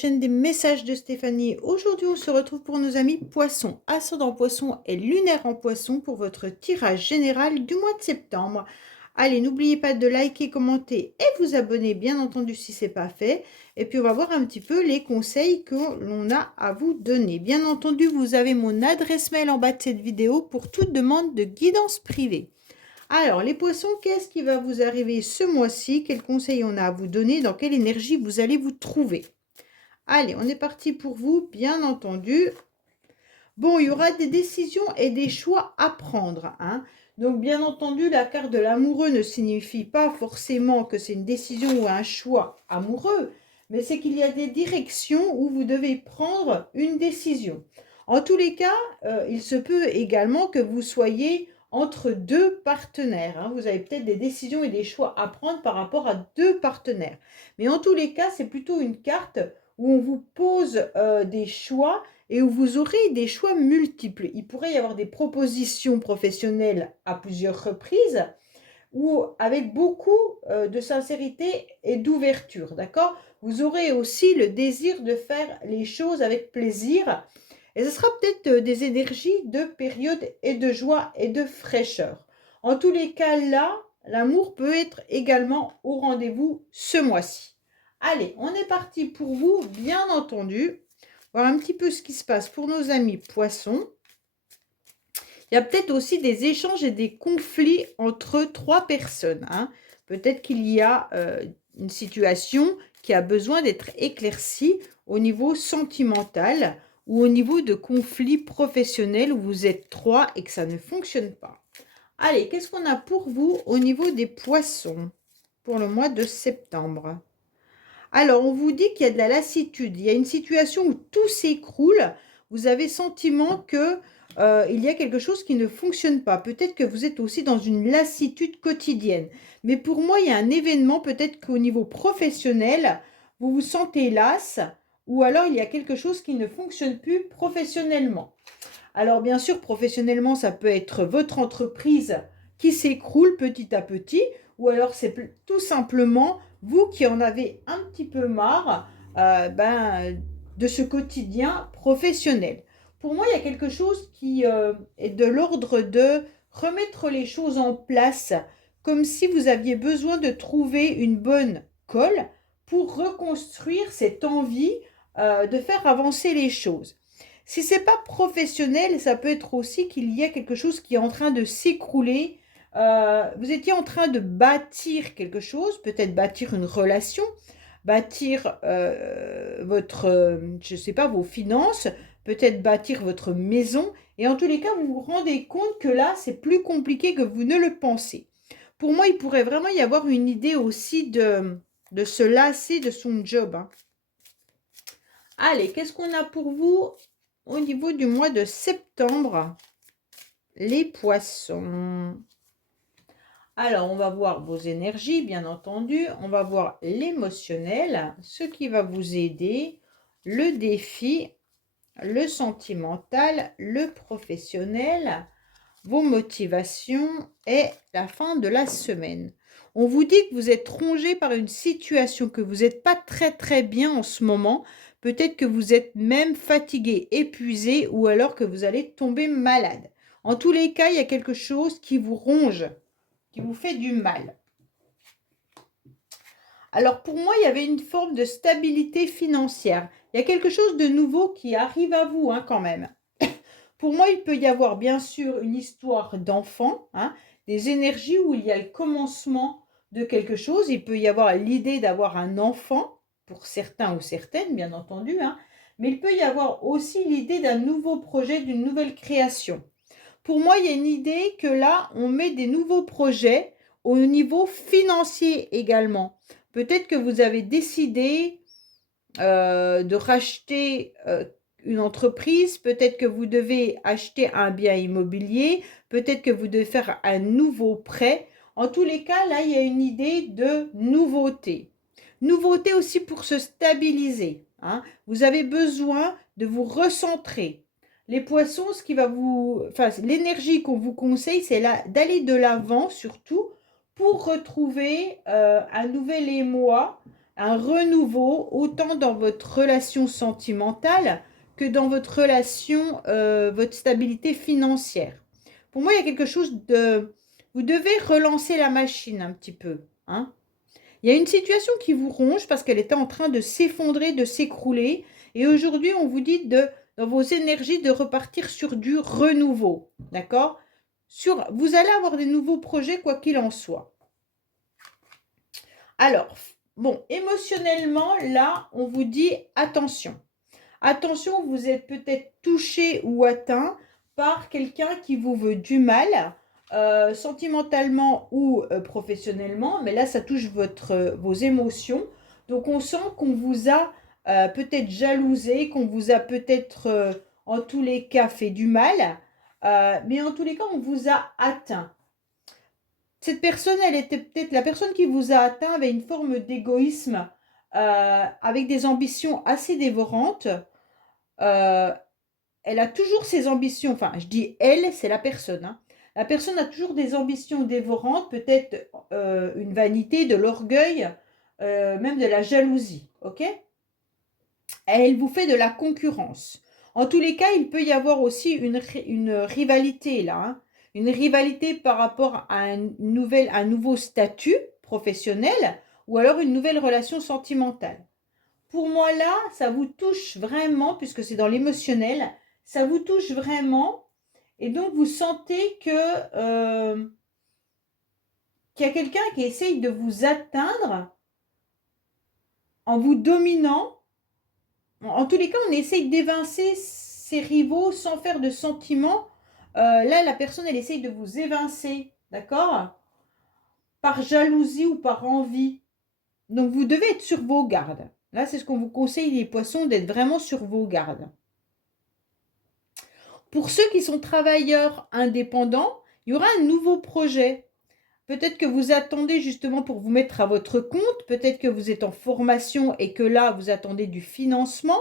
chaîne des messages de Stéphanie. Aujourd'hui, on se retrouve pour nos amis poissons, ascendant poisson et lunaire en poisson pour votre tirage général du mois de septembre. Allez, n'oubliez pas de liker, commenter et vous abonner, bien entendu, si ce n'est pas fait. Et puis, on va voir un petit peu les conseils que l'on a à vous donner. Bien entendu, vous avez mon adresse mail en bas de cette vidéo pour toute demande de guidance privée. Alors, les poissons, qu'est-ce qui va vous arriver ce mois-ci? Quels conseils on a à vous donner? Dans quelle énergie vous allez vous trouver? Allez, on est parti pour vous, bien entendu. Bon, il y aura des décisions et des choix à prendre, hein. Donc, bien entendu, la carte de l'amoureux ne signifie pas forcément que c'est une décision ou un choix amoureux, mais c'est qu'il y a des directions où vous devez prendre une décision. En tous les cas, il se peut également que vous soyez entre deux partenaires, hein. Vous avez peut-être des décisions et des choix à prendre par rapport à deux partenaires. Mais en tous les cas, c'est plutôt une carte où on vous pose des choix et où vous aurez des choix multiples. Il pourrait y avoir des propositions professionnelles à plusieurs reprises ou avec beaucoup de sincérité et d'ouverture, d'accord? Vous aurez aussi le désir de faire les choses avec plaisir et ce sera peut-être des énergies de période et de joie et de fraîcheur. En tous les cas, là, l'amour peut être également au rendez-vous ce mois-ci. Allez, on est parti pour vous, bien entendu. Voir un petit peu ce qui se passe pour nos amis poissons. Il y a peut-être aussi des échanges et des conflits entre trois personnes, hein. Peut-être qu'il y a une situation qui a besoin d'être éclaircie au niveau sentimental ou au niveau de conflits professionnels où vous êtes trois et que ça ne fonctionne pas. Allez, qu'est-ce qu'on a pour vous au niveau des poissons pour le mois de septembre? Alors, on vous dit qu'il y a de la lassitude. Il y a une situation où tout s'écroule. Vous avez sentiment que il y a quelque chose qui ne fonctionne pas. Peut-être que vous êtes aussi dans une lassitude quotidienne. Mais pour moi, il y a un événement, peut-être qu'au niveau professionnel, vous vous sentez lasse ou alors il y a quelque chose qui ne fonctionne plus professionnellement. Alors, bien sûr, professionnellement, ça peut être votre entreprise qui s'écroule petit à petit ou alors c'est tout simplement vous qui en avez un petit peu marre de ce quotidien professionnel. Pour moi, il y a quelque chose qui est de l'ordre de remettre les choses en place, comme si vous aviez besoin de trouver une bonne colle pour reconstruire cette envie de faire avancer les choses. Si ce n'est pas professionnel, ça peut être aussi qu'il y a quelque chose qui est en train de s'écrouler. Vous étiez en train de bâtir quelque chose, peut-être bâtir une relation, bâtir je ne sais pas, vos finances, peut-être bâtir votre maison. Et en tous les cas, vous vous rendez compte que là, c'est plus compliqué que vous ne le pensez. Pour moi, il pourrait vraiment y avoir une idée aussi de se lasser de son job, hein. Allez, qu'est-ce qu'on a pour vous au niveau du mois de septembre? Les poissons. Alors, on va voir vos énergies, bien entendu. On va voir l'émotionnel, ce qui va vous aider, le défi, le sentimental, le professionnel, vos motivations et la fin de la semaine. On vous dit que vous êtes rongé par une situation, que vous n'êtes pas très bien en ce moment. Peut-être que vous êtes même fatigué, épuisé ou alors que vous allez tomber malade. En tous les cas, il y a quelque chose qui vous ronge, qui vous fait du mal. Alors pour moi, il y avait une forme de stabilité financière. Il y a quelque chose de nouveau qui arrive à vous, hein, quand même. Pour moi, il peut y avoir bien sûr une histoire d'enfant, hein, des énergies où il y a le commencement de quelque chose. Il peut y avoir l'idée d'avoir un enfant, pour certains ou certaines, bien entendu, hein, mais il peut y avoir aussi l'idée d'un nouveau projet, d'une nouvelle création. Pour moi, il y a une idée que là, on met des nouveaux projets au niveau financier également. Peut-être que vous avez décidé de racheter une entreprise, peut-être que vous devez acheter un bien immobilier, peut-être que vous devez faire un nouveau prêt. En tous les cas, là, il y a une idée de nouveauté. Nouveauté aussi pour se stabiliser, hein. Vous avez besoin de vous recentrer. Les poissons, l'énergie qu'on vous conseille, c'est d'aller de l'avant surtout pour retrouver un nouvel émoi, un renouveau, autant dans votre relation sentimentale que dans votre relation, votre stabilité financière. Pour moi, il y a quelque chose de... Vous devez relancer la machine un petit peu, hein. Il y a une situation qui vous ronge parce qu'elle était en train de s'effondrer, de s'écrouler. Et aujourd'hui, on vous dit dans vos énergies de repartir sur du renouveau. D'accord? Vous allez avoir des nouveaux projets, quoi qu'il en soit. Alors, bon, émotionnellement, là, on vous dit attention. Attention, vous êtes peut-être touché ou atteint par quelqu'un qui vous veut du mal, sentimentalement ou professionnellement, mais là, ça touche vos émotions. Donc, on sent qu'on vous a peut-être jalousé, qu'on vous a peut-être, en tous les cas, fait du mal, mais en tous les cas, on vous a atteint. Cette personne, elle était peut-être, la personne qui vous a atteint avait une forme d'égoïsme, avec des ambitions assez dévorantes. Euh, Elle a toujours ses ambitions, enfin je dis elle, c'est la personne, hein. La personne a toujours des ambitions dévorantes, peut-être une vanité, de l'orgueil, même de la jalousie, ok? Elle vous fait de la concurrence. En tous les cas, il peut y avoir aussi une rivalité là, hein. Une rivalité par rapport à un nouveau statut professionnel ou alors une nouvelle relation sentimentale. Pour moi, là, ça vous touche vraiment, puisque c'est dans l'émotionnel, ça vous touche vraiment. Et donc, vous sentez qu'il y a quelqu'un qui essaye de vous atteindre en vous dominant. En tous les cas, on essaye d'évincer ses rivaux sans faire de sentiments. Là, la personne, elle essaye de vous évincer, d'accord? Par jalousie ou par envie. Donc, vous devez être sur vos gardes. Là, c'est ce qu'on vous conseille, les poissons, d'être vraiment sur vos gardes. Pour ceux qui sont travailleurs indépendants, il y aura un nouveau projet. Peut-être que vous attendez justement pour vous mettre à votre compte. Peut-être que vous êtes en formation et que là, vous attendez du financement.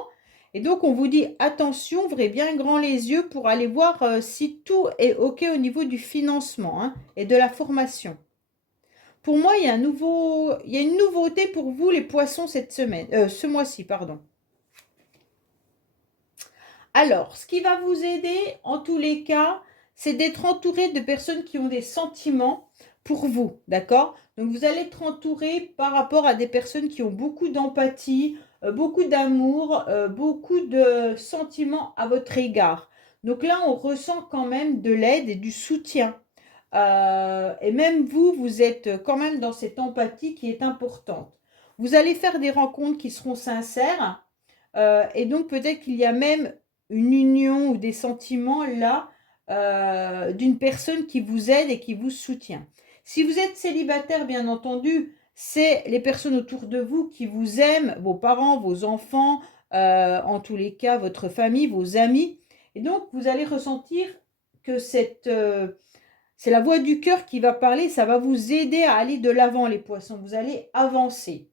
Et donc, on vous dit, attention, ouvrez bien grand les yeux pour aller voir si tout est OK au niveau du financement, hein, et de la formation. Pour moi, il y a une nouveauté pour vous, les poissons, ce mois-ci, pardon. Alors, ce qui va vous aider, en tous les cas, c'est d'être entouré de personnes qui ont des sentiments pour vous, d'accord? Donc, vous allez être entouré par rapport à des personnes qui ont beaucoup d'empathie, beaucoup d'amour, beaucoup de sentiments à votre égard. Donc là, on ressent quand même de l'aide et du soutien. Et même vous, vous êtes quand même dans cette empathie qui est importante. Vous allez faire des rencontres qui seront sincères, et donc peut-être qu'il y a même une union ou des sentiments là, d'une personne qui vous aide et qui vous soutient. Si vous êtes célibataire, bien entendu, c'est les personnes autour de vous qui vous aiment, vos parents, vos enfants, en tous les cas, votre famille, vos amis. Et donc, vous allez ressentir que c'est la voix du cœur qui va parler, ça va vous aider à aller de l'avant, les poissons. Vous allez avancer.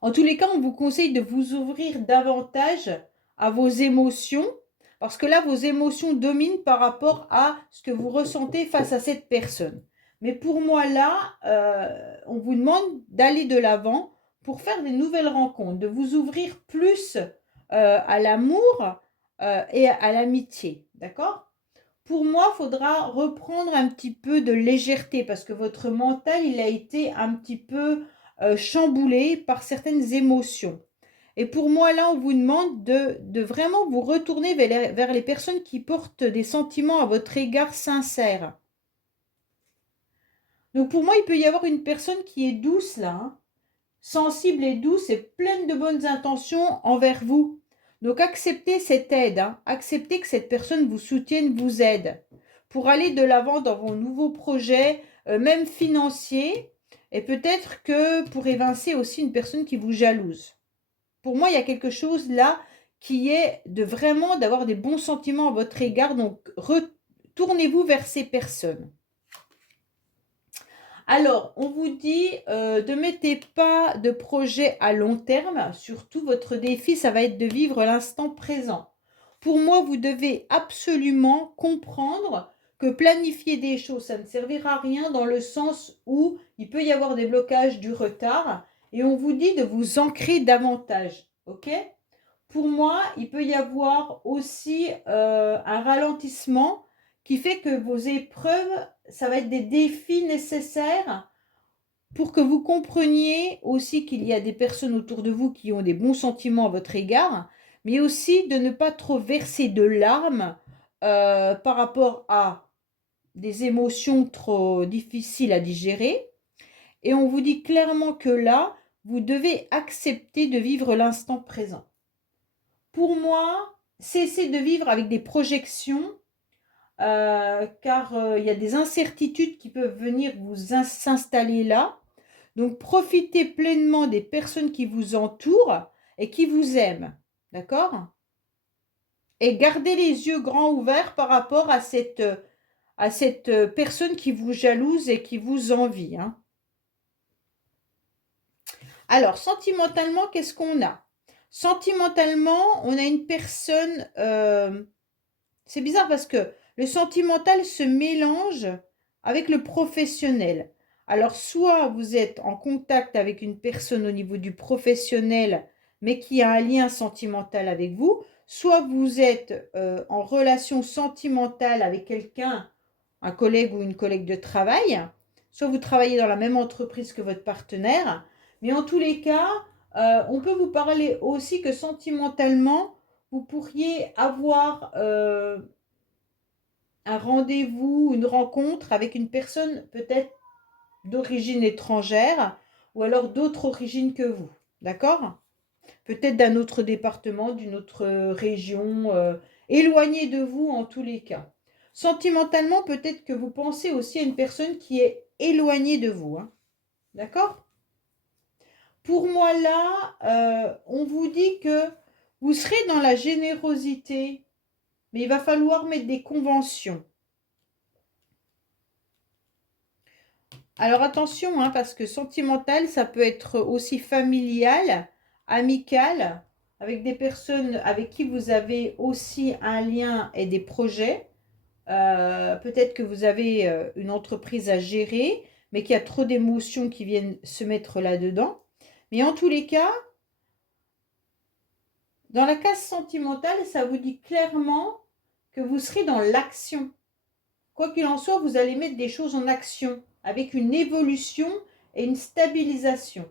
En tous les cas, on vous conseille de vous ouvrir davantage à vos émotions, parce que là, vos émotions dominent par rapport à ce que vous ressentez face à cette personne. Mais pour moi, là, on vous demande d'aller de l'avant pour faire des nouvelles rencontres, de vous ouvrir plus à l'amour et à l'amitié. D'accord? Pour moi, il faudra reprendre un petit peu de légèreté parce que votre mental, il a été un petit peu chamboulé par certaines émotions. Et pour moi, là, on vous demande de vraiment vous retourner vers les personnes qui portent des sentiments à votre égard sincères. Donc pour moi, il peut y avoir une personne qui est douce là, hein, sensible et douce et pleine de bonnes intentions envers vous. Donc acceptez cette aide, hein, acceptez que cette personne vous soutienne, vous aide pour aller de l'avant dans vos nouveaux projets, même financiers, et peut-être que pour évincer aussi une personne qui vous jalouse. Pour moi, il y a quelque chose là qui est de vraiment d'avoir des bons sentiments à votre égard, donc retournez-vous vers ces personnes. Alors, on vous dit, ne mettez pas de projet à long terme. Surtout, votre défi, ça va être de vivre l'instant présent. Pour moi, vous devez absolument comprendre que planifier des choses, ça ne servira à rien dans le sens où il peut y avoir des blocages, du retard, et on vous dit de vous ancrer davantage, ok? Pour moi, il peut y avoir aussi un ralentissement qui fait que vos épreuves, ça va être des défis nécessaires pour que vous compreniez aussi qu'il y a des personnes autour de vous qui ont des bons sentiments à votre égard, mais aussi de ne pas trop verser de larmes par rapport à des émotions trop difficiles à digérer. Et on vous dit clairement que là, vous devez accepter de vivre l'instant présent. Pour moi, cessez de vivre avec des projections, car il y a des incertitudes qui peuvent venir vous s'installer là. Donc, profitez pleinement des personnes qui vous entourent et qui vous aiment. D'accord? Et gardez les yeux grands ouverts par rapport à cette personne qui vous jalouse et qui vous envie. Hein. Alors, sentimentalement, qu'est-ce qu'on a? Sentimentalement, on a une personne... c'est bizarre parce que le sentimental se mélange avec le professionnel. Alors, soit vous êtes en contact avec une personne au niveau du professionnel, mais qui a un lien sentimental avec vous, soit vous êtes en relation sentimentale avec quelqu'un, un collègue ou une collègue de travail, soit vous travaillez dans la même entreprise que votre partenaire, mais en tous les cas, on peut vous parler aussi que sentimentalement, vous pourriez avoir un rendez-vous, une rencontre avec une personne peut-être d'origine étrangère ou alors d'autre origine que vous. D'accord? Peut-être d'un autre département, d'une autre région, éloignée de vous en tous les cas. Sentimentalement, peut-être que vous pensez aussi à une personne qui est éloignée de vous. Hein. D'accord? Pour moi, là, on vous dit que vous serez dans la générosité, mais il va falloir mettre des conventions. Alors attention, hein, parce que sentimental, ça peut être aussi familial, amical, avec des personnes avec qui vous avez aussi un lien et des projets. Peut-être que vous avez une entreprise à gérer, mais qu'il y a trop d'émotions qui viennent se mettre là-dedans. Mais en tous les cas, dans la case sentimentale, ça vous dit clairement que vous serez dans l'action. Quoi qu'il en soit, vous allez mettre des choses en action avec une évolution et une stabilisation.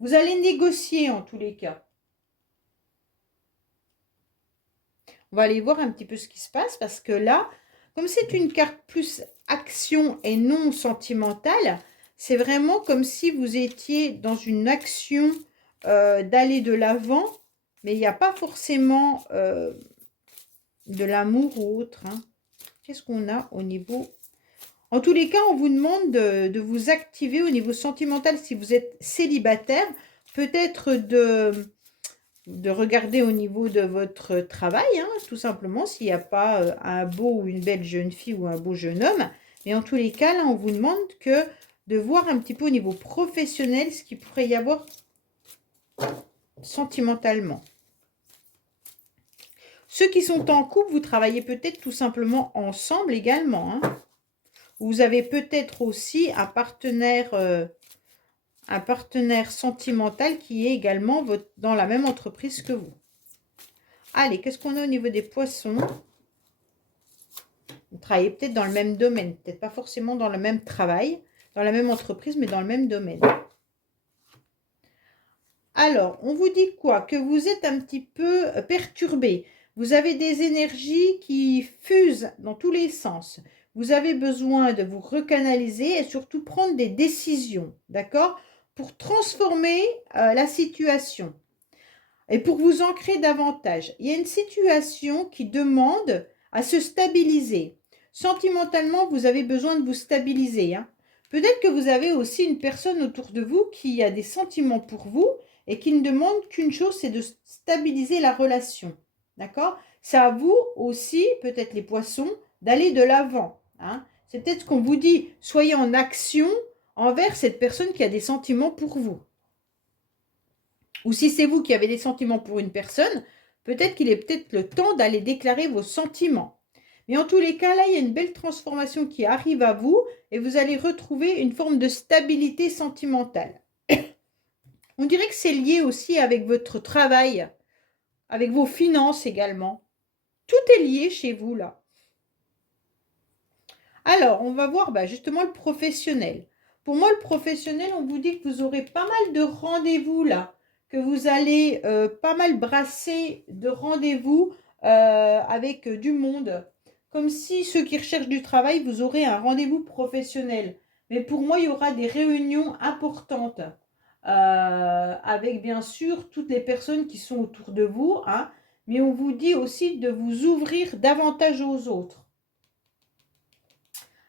Vous allez négocier en tous les cas. On va aller voir un petit peu ce qui se passe parce que là, comme c'est une carte plus action et non sentimentale, c'est vraiment comme si vous étiez dans une action d'aller de l'avant, mais il n'y a pas forcément de l'amour ou autre. Hein. Qu'est-ce qu'on a au niveau... En tous les cas, on vous demande de vous activer au niveau sentimental si vous êtes célibataire, peut-être de regarder au niveau de votre travail, hein, tout simplement, s'il n'y a pas un beau ou une belle jeune fille ou un beau jeune homme. Mais en tous les cas, là, on vous demande que de voir un petit peu au niveau professionnel ce qu'il pourrait y avoir sentimentalement. Ceux qui sont en couple, vous travaillez peut-être tout simplement ensemble également. Hein. Vous avez peut-être aussi un partenaire sentimental qui est également dans la même entreprise que vous. Allez, qu'est-ce qu'on a au niveau des poissons? Vous travaillez peut-être dans le même domaine, peut-être pas forcément dans le même travail, dans la même entreprise, mais dans le même domaine. Alors, on vous dit quoi? Que vous êtes un petit peu perturbé. Vous avez des énergies qui fusent dans tous les sens. Vous avez besoin de vous recanaliser et surtout prendre des décisions, d'accord? Pour transformer la situation et pour vous ancrer davantage. Il y a une situation qui demande à se stabiliser. Sentimentalement, vous avez besoin de vous stabiliser. Hein. Peut-être que vous avez aussi une personne autour de vous qui a des sentiments pour vous et qui ne demande qu'une chose, c'est de stabiliser la relation. D'accord? C'est à vous aussi, peut-être les poissons, d'aller de l'avant. Hein. C'est peut-être ce qu'on vous dit. Soyez en action envers cette personne qui a des sentiments pour vous. Ou si c'est vous qui avez des sentiments pour une personne, peut-être qu'il est peut-être le temps d'aller déclarer vos sentiments. Mais en tous les cas, là, il y a une belle transformation qui arrive à vous et vous allez retrouver une forme de stabilité sentimentale. On dirait que c'est lié aussi avec votre travail, avec vos finances également. Tout est lié chez vous, là. Alors, on va voir justement le professionnel. Pour moi, le professionnel, on vous dit que vous aurez pas mal de rendez-vous là, que vous allez pas mal brasser de rendez-vous avec du monde. Comme si ceux qui recherchent du travail, vous aurez un rendez-vous professionnel. Mais pour moi, il y aura des réunions importantes avec bien sûr toutes les personnes qui sont autour de vous, hein, mais on vous dit aussi de vous ouvrir davantage aux autres.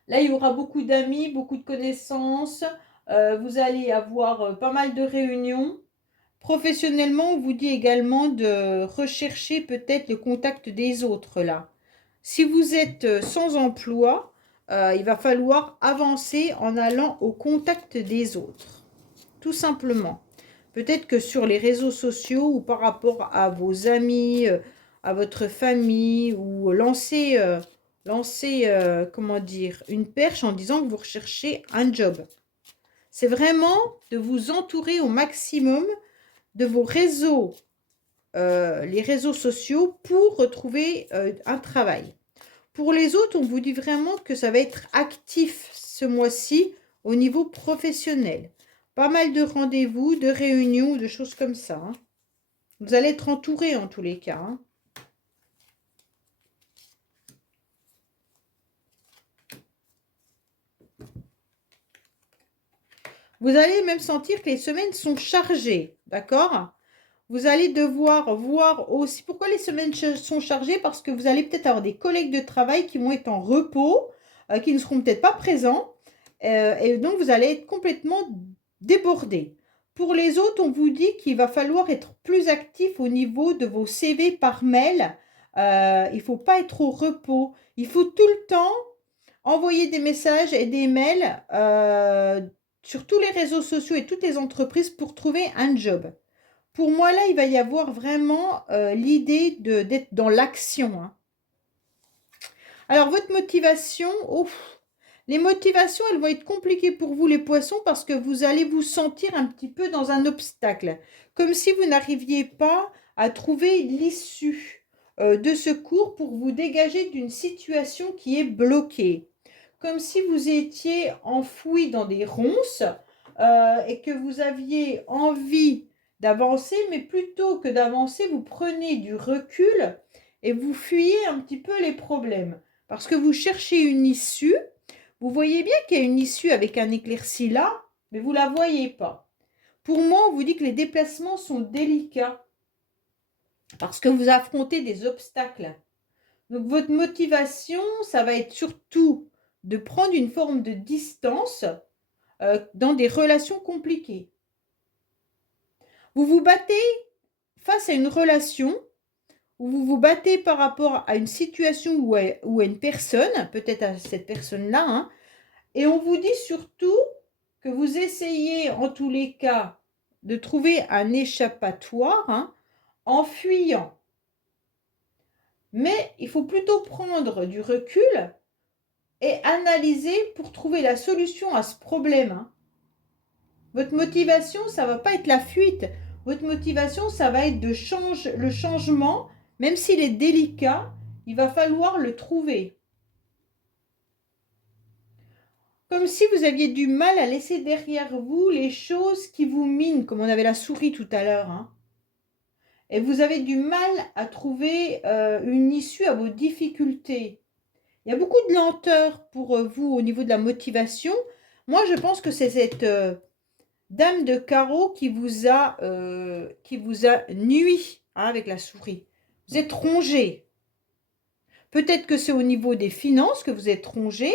Là, il y aura beaucoup d'amis, beaucoup de connaissances. Vous allez avoir pas mal de réunions. Professionnellement, on vous dit également de rechercher peut-être le contact des autres là. Si vous êtes sans emploi, il va falloir avancer en allant au contact des autres. Tout simplement. Peut-être que sur les réseaux sociaux ou par rapport à vos amis, à votre famille, ou lancer comment dire, une perche en disant que vous recherchez un job. C'est vraiment de vous entourer au maximum de vos réseaux, les réseaux sociaux pour retrouver un travail. Pour les autres, on vous dit vraiment que ça va être actif ce mois-ci au niveau professionnel. Pas mal de rendez-vous, de réunions, de choses comme ça. Hein. Vous allez être entouré en tous les cas. Hein. Vous allez même sentir que les semaines sont chargées, d'accord? Vous allez devoir voir aussi pourquoi les semaines sont chargées, parce que vous allez peut-être avoir des collègues de travail qui vont être en repos, qui ne seront peut-être pas présents, et donc vous allez être complètement débordé. Pour les autres, on vous dit qu'il va falloir être plus actif au niveau de vos CV par mail. Il ne faut pas être au repos. Il faut tout le temps envoyer des messages et des mails sur tous les réseaux sociaux et toutes les entreprises pour trouver un job. Pour moi, là, il va y avoir vraiment l'idée d'être dans l'action. Hein. Alors, votre motivation, les motivations, elles vont être compliquées pour vous, les poissons, parce que vous allez vous sentir un petit peu dans un obstacle. Comme si vous n'arriviez pas à trouver l'issue de secours pour vous dégager d'une situation qui est bloquée. Comme si vous étiez enfoui dans des ronces et que vous aviez envie d'avancer, mais plutôt que d'avancer, vous prenez du recul et vous fuyez un petit peu les problèmes. Parce que vous cherchez une issue, vous voyez bien qu'il y a une issue avec un éclairci là, mais vous ne la voyez pas. Pour moi, on vous dit que les déplacements sont délicats parce que vous affrontez des obstacles. Donc, votre motivation, ça va être surtout de prendre une forme de distance dans des relations compliquées. Vous vous battez face à une relation où vous vous battez par rapport à une situation ou à une personne, peut-être à cette personne-là, hein, et on vous dit surtout que vous essayez en tous les cas de trouver un échappatoire hein, en fuyant. Mais il faut plutôt prendre du recul et analyser pour trouver la solution à ce problème. Hein. Votre motivation, ça ne va pas être la fuite. Votre motivation, ça va être le changement. Même s'il est délicat, il va falloir le trouver. Comme si vous aviez du mal à laisser derrière vous les choses qui vous minent, comme on avait la souris tout à l'heure. Hein. Et vous avez du mal à trouver une issue à vos difficultés. Il y a beaucoup de lenteur pour vous au niveau de la motivation. Moi, je pense que c'est cette dame de carreau qui vous a nui hein, avec la souris. Vous êtes rongé. Peut-être que c'est au niveau des finances que vous êtes rongé,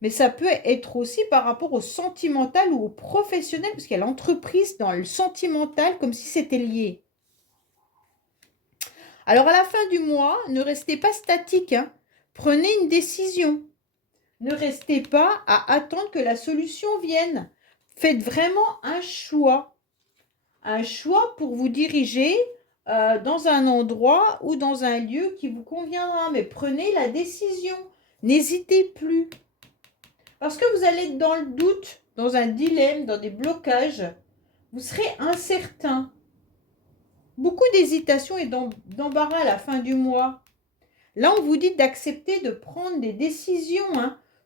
mais ça peut être aussi par rapport au sentimental ou au professionnel, parce qu'il y a l'entreprise dans le sentimental comme si c'était lié. Alors à la fin du mois, ne restez pas statique, hein. Prenez une décision. Ne restez pas à attendre que la solution vienne. Faites vraiment un choix pour vous diriger dans un endroit ou dans un lieu qui vous conviendra. Mais prenez la décision. N'hésitez plus. Parce que vous allez être dans le doute, dans un dilemme, dans des blocages. Vous serez incertain. Beaucoup d'hésitation et d'embarras à la fin du mois. Là, on vous dit d'accepter de prendre des décisions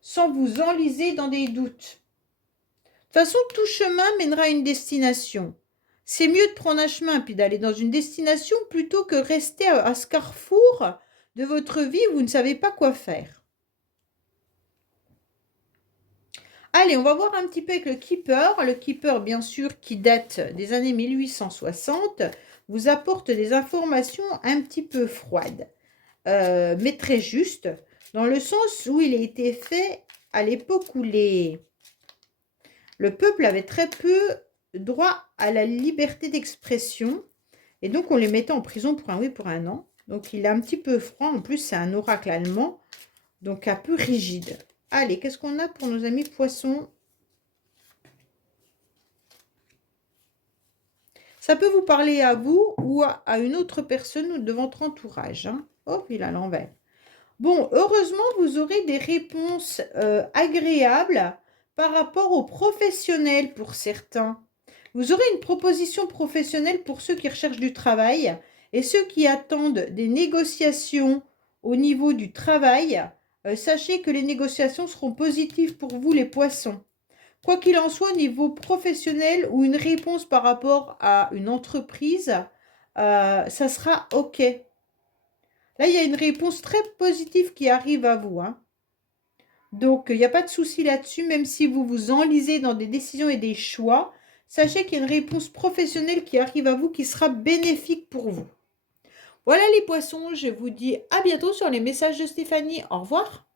sans vous enliser dans des doutes. De toute façon, tout chemin mènera à une destination. C'est mieux de prendre un chemin puis d'aller dans une destination plutôt que rester à ce carrefour de votre vie où vous ne savez pas quoi faire. Allez, on va voir un petit peu avec le Keeper. Le Keeper, bien sûr, qui date des années 1860, vous apporte des informations un petit peu froides, mais très justes, dans le sens où il a été fait à l'époque où le peuple avait très peu droit à la liberté d'expression, et donc on les mettait en prison pour un oui, pour un an. Donc il est un petit peu froid, en plus c'est un oracle allemand, donc un peu rigide. Allez, qu'est-ce qu'on a pour nos amis poissons? Ça peut vous parler à vous ou à une autre personne de votre entourage. Oh, il est à l'envers. Bon, heureusement, vous aurez des réponses agréables par rapport aux professionnels pour certains. Vous aurez une proposition professionnelle pour ceux qui recherchent du travail et ceux qui attendent des négociations au niveau du travail. Sachez que les négociations seront positives pour vous, les poissons. Quoi qu'il en soit, au niveau professionnel ou une réponse par rapport à une entreprise, ça sera OK. Là, il y a une réponse très positive qui arrive à vous. Donc, il n'y a pas de souci là-dessus, même si vous vous enlisez dans des décisions et des choix. Sachez qu'il y a une réponse professionnelle qui arrive à vous qui sera bénéfique pour vous. Voilà les poissons, je vous dis à bientôt sur les messages de Stéphanie. Au revoir.